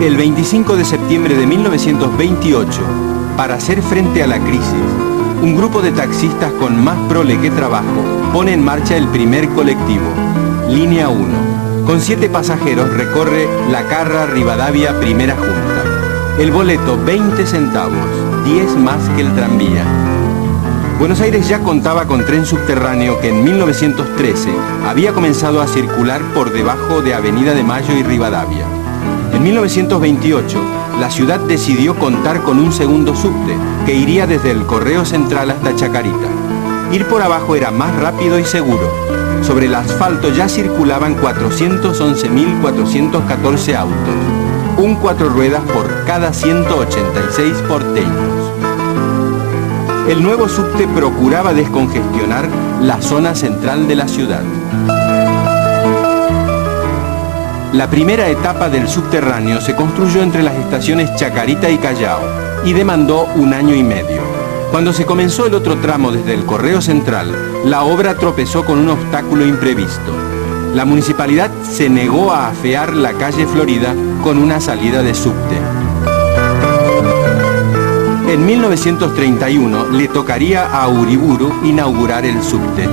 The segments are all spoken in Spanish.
El 25 de septiembre de 1928, para hacer frente a la crisis, un grupo de taxistas con más prole que trabajo pone en marcha el primer colectivo, Línea 1. Con 7 pasajeros recorre La Carra-Rivadavia Primera Junta. El boleto 20 centavos, 10 más que el tranvía. Buenos Aires ya contaba con tren subterráneo que en 1913 había comenzado a circular por debajo de Avenida de Mayo y Rivadavia. En 1928, la ciudad decidió contar con un segundo subte que iría desde el Correo Central hasta Chacarita. Ir por abajo era más rápido y seguro. Sobre el asfalto ya circulaban 411.414 autos, un 4 ruedas por cada 186 porteños. El nuevo subte procuraba descongestionar la zona central de la ciudad. La primera etapa del subterráneo se construyó entre las estaciones Chacarita y Callao y demandó 1 año y medio. Cuando se comenzó el otro tramo desde el Correo Central, la obra tropezó con un obstáculo imprevisto. La municipalidad se negó a afear la calle Florida con una salida de subte. En 1931 le tocaría a Uriburu inaugurar el subte.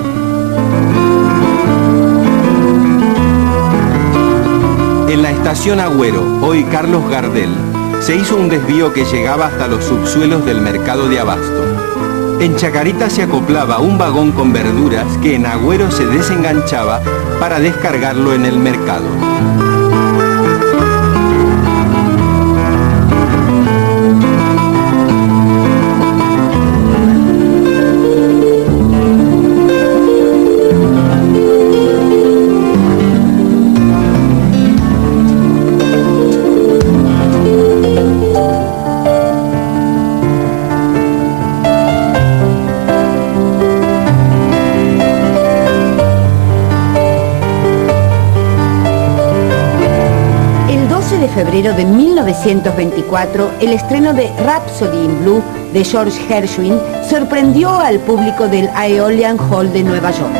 En la estación Agüero, hoy Carlos Gardel, se hizo un desvío que llegaba hasta los subsuelos del mercado de Abasto. En Chacarita se acoplaba un vagón con verduras que en Agüero se desenganchaba para descargarlo en el mercado. Febrero de 1924, el estreno de Rhapsody in Blue de George Gershwin sorprendió al público del Aeolian Hall de Nueva York.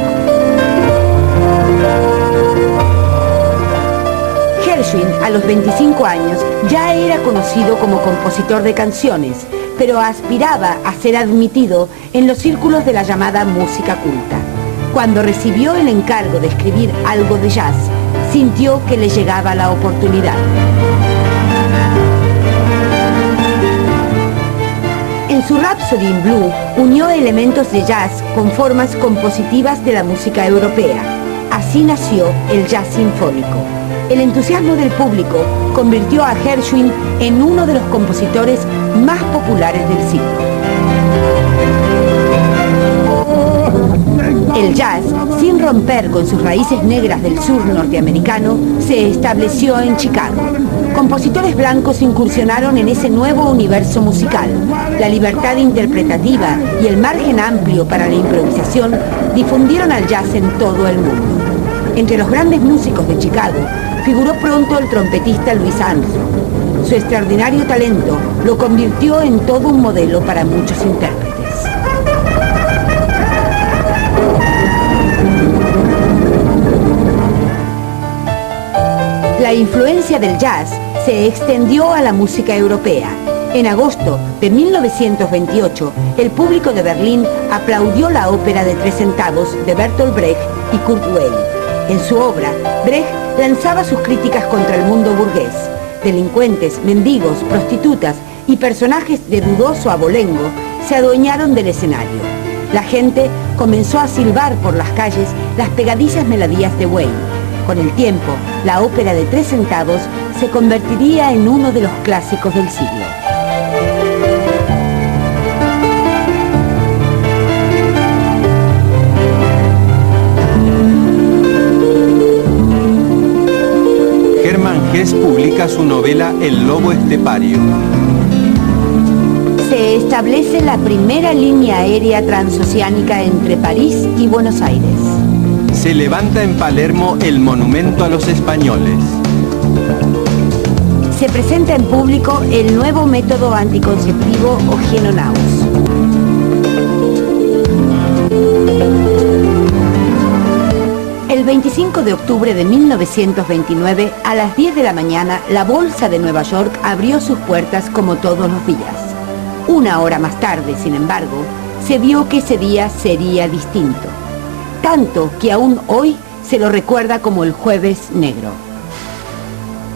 Gershwin, a los 25 años, ya era conocido como compositor de canciones, pero aspiraba a ser admitido en los círculos de la llamada música culta. Cuando recibió el encargo de escribir algo de jazz, sintió que le llegaba la oportunidad. En su Rhapsody in Blue unió elementos de jazz con formas compositivas de la música europea. Así nació el jazz sinfónico. El entusiasmo del público convirtió a Gershwin en uno de los compositores más populares del siglo. El jazz, sin romper con sus raíces negras del sur norteamericano, se estableció en Chicago. Compositores blancos incursionaron en ese nuevo universo musical. La libertad interpretativa y el margen amplio para la improvisación difundieron al jazz en todo el mundo. Entre los grandes músicos de Chicago figuró pronto el trompetista Louis Armstrong. Su extraordinario talento lo convirtió en todo un modelo para muchos intérpretes. La influencia del jazz se extendió a la música europea. En agosto de 1928, el público de Berlín aplaudió la ópera de 3 centavos de Bertolt Brecht y Kurt Weill. En su obra, Brecht lanzaba sus críticas contra el mundo burgués. Delincuentes, mendigos, prostitutas y personajes de dudoso abolengo se adueñaron del escenario. La gente comenzó a silbar por las calles las pegadizas melodías de Weill. Con el tiempo, la ópera de 3 centavos se convertiría en uno de los clásicos del siglo. Hermann Hesse publica su novela El lobo estepario. Se establece la primera línea aérea transoceánica entre París y Buenos Aires. Se levanta en Palermo el monumento a los españoles. Se presenta en público el nuevo método anticonceptivo Ogenonaus. El 25 de octubre de 1929, a las 10 de la mañana, la Bolsa de Nueva York abrió sus puertas como todos los días. Una hora más tarde, sin embargo, se vio que ese día sería distinto. Tanto que aún hoy se lo recuerda como el Jueves Negro.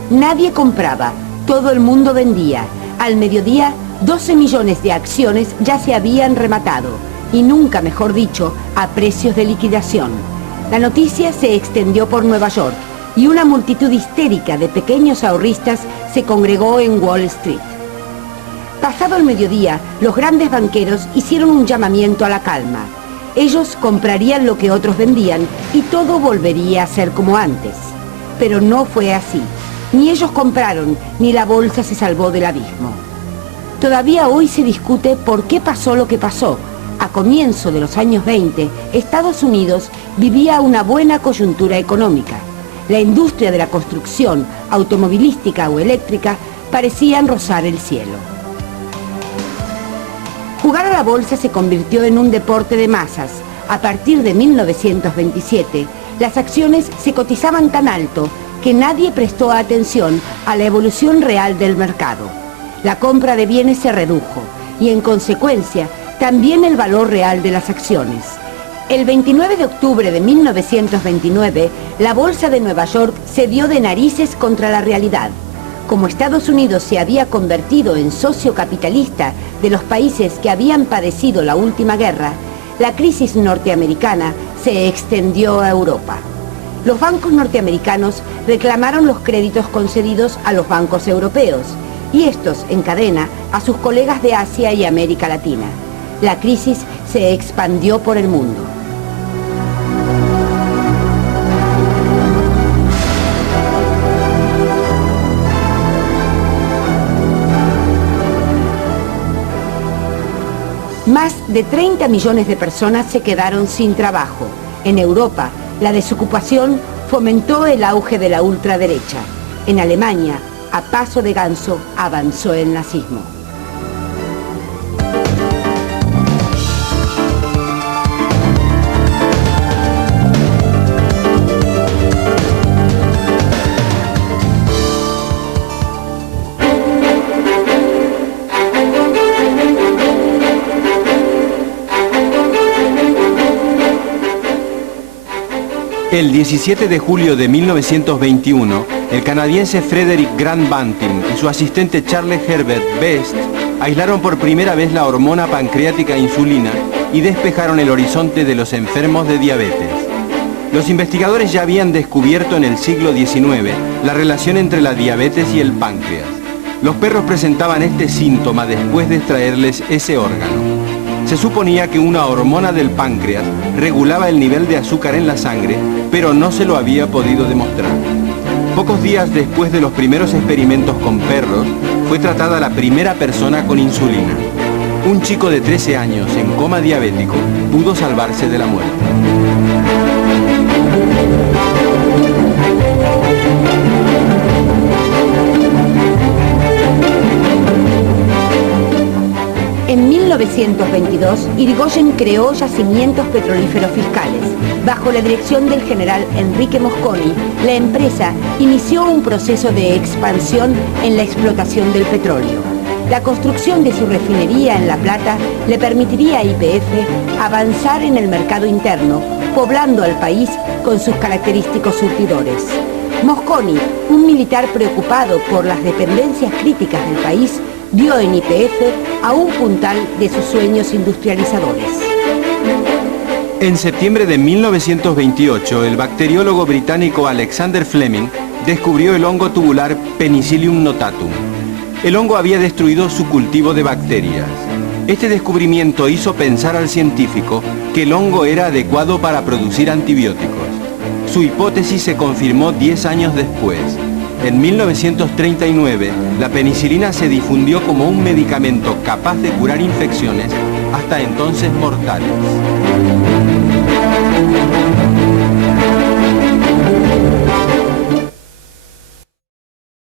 Nadie compraba, todo el mundo vendía. Al mediodía, 12 millones de acciones ya se habían rematado, y nunca mejor dicho, a precios de liquidación. La noticia se extendió por Nueva York, y una multitud histérica de pequeños ahorristas se congregó en Wall Street. Pasado el mediodía, los grandes banqueros hicieron un llamamiento a la calma. Ellos comprarían lo que otros vendían y todo volvería a ser como antes. Pero no fue así. Ni ellos compraron, ni la bolsa se salvó del abismo. Todavía hoy se discute por qué pasó lo que pasó. A comienzo de los años 20, Estados Unidos vivía una buena coyuntura económica. La industria de la construcción, automovilística o eléctrica, parecían rozar el cielo. Jugar a la bolsa se convirtió en un deporte de masas. A partir de 1927, las acciones se cotizaban tan alto que nadie prestó atención a la evolución real del mercado. La compra de bienes se redujo y, en consecuencia, también el valor real de las acciones. El 29 de octubre de 1929, la Bolsa de Nueva York se dio de narices contra la realidad. Como Estados Unidos se había convertido en socio capitalista de los países que habían padecido la última guerra, la crisis norteamericana se extendió a Europa. Los bancos norteamericanos reclamaron los créditos concedidos a los bancos europeos, y estos en cadena a sus colegas de Asia y América Latina. La crisis se expandió por el mundo. Más de 30 millones de personas se quedaron sin trabajo. En Europa, la desocupación fomentó el auge de la ultraderecha. En Alemania, a paso de ganso, avanzó el nazismo. El 17 de julio de 1921, el canadiense Frederick Grant Banting y su asistente Charles Herbert Best aislaron por primera vez la hormona pancreática insulina y despejaron el horizonte de los enfermos de diabetes. Los investigadores ya habían descubierto en el siglo XIX la relación entre la diabetes y el páncreas. Los perros presentaban este síntoma después de extraerles ese órgano. Se suponía que una hormona del páncreas regulaba el nivel de azúcar en la sangre, pero no se lo había podido demostrar. Pocos días después de los primeros experimentos con perros, fue tratada la primera persona con insulina. Un chico de 13 años en coma diabético pudo salvarse de la muerte. En 1922, Irigoyen creó yacimientos petrolíferos fiscales. Bajo la dirección del general Enrique Mosconi, la empresa inició un proceso de expansión en la explotación del petróleo. La construcción de su refinería en La Plata le permitiría a YPF avanzar en el mercado interno, poblando al país con sus característicos surtidores. Mosconi, un militar preocupado por las dependencias críticas del país, vio en YPF a un puntal de sus sueños industrializadores. En septiembre de 1928, el bacteriólogo británico Alexander Fleming descubrió el hongo tubular Penicillium notatum. El hongo había destruido su cultivo de bacterias. Este descubrimiento hizo pensar al científico que el hongo era adecuado para producir antibióticos. Su hipótesis se confirmó 10 años después. En 1939, la penicilina se difundió como un medicamento capaz de curar infecciones, hasta entonces mortales.